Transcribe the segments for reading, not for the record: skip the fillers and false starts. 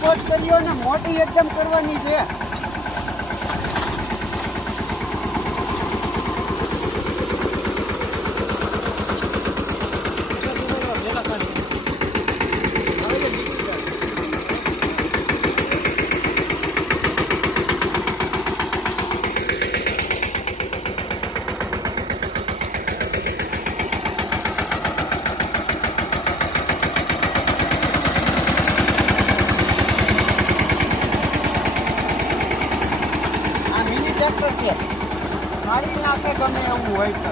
Support કર્યો ને મોટી એકદમ કરવાની છે. મારી નાખે ગમે એવું હોય તો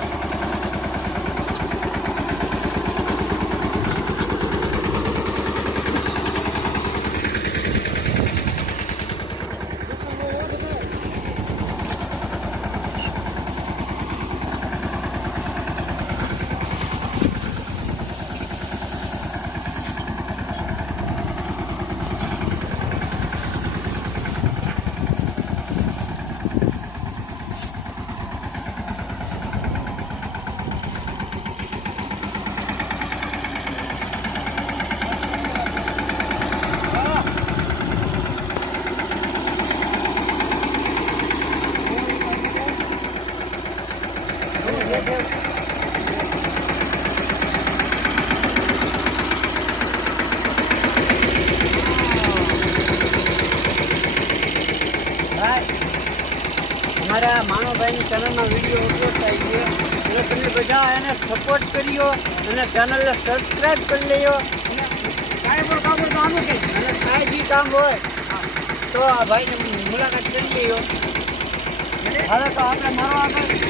અમારા માણોભાઈની ચેનલમાં વિડીયો અપલોડ થાય છે એટલે તમે બધા એને સપોર્ટ કર્યો અને ચેનલને સબસ્ક્રાઈબ કરી લેજો અને કાંઈ પણ કામ હોય તો આનું કંઈ અને કાંઈ બી કામ હોય તો આ ભાઈને મુલાકાત કરી લેજો. હવે તો આપણે મળવા આગળ